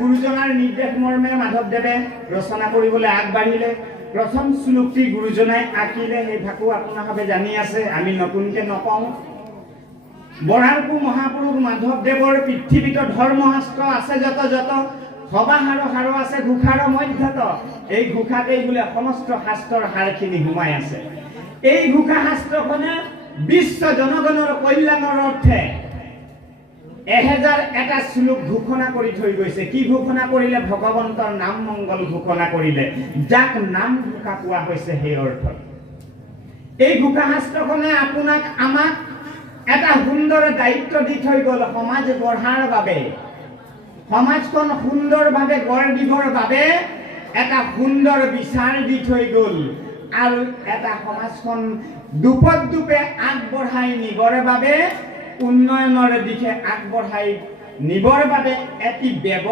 গুৰুজনাৰ নিৰ্দেশ মৰ্মে মাধৱদেৱে ৰচনা কৰিবলৈ আগবাঢ়িলে। প্ৰথম শ্লোকটি গুৰুজনাই আঁকিলে, সেই ভাষাও আপোনালোকে জানি আছে, আমি নতুনকে নকওঁ। বৰালকু মহাপুৰুষ মাধৱদেৱৰ পৃথিৱীত ধৰ্মশাস্ত্ৰ আছে যত যত, সবা হাৰো আছে ঘোষাৰ মধ্যত। এই ঘোষাতেই বোলে সমস্ত শাস্ত্ৰৰ সাৰখিনি সোমাই আছে। এই ঘোষা শাস্ত্ৰখনে বিশ্ব জনগণৰ কল্যাণৰ অৰ্থে 1001টা শ্লোক ঘোষণা কৰি থৈ গৈছে। কি ঘোষণা কৰিলে? ভগৱন্তৰ নাম মংগল ঘোষণা কৰিলে, যাক নাম ঘোষা কোৱা হৈছে সেই অৰ্থত। এই ঘোষা শাস্ত্ৰখনে আমাক এটা সুন্দৰ দায়িত্ব দি থৈ গ'ল সমাজ গঢ়াৰ বাবে। সমাজখন সুন্দৰভাৱে গঢ় দিবৰ বাবে এটা সুন্দৰ বিচাৰ দি থৈ গ'ল, আৰু এটা সমাজখন দুপদূপে আগবঢ়াই নিবৰ বাবে, উন্নয়নৰ দিশে আগবঢ়াই নিবৰ বাবে এটি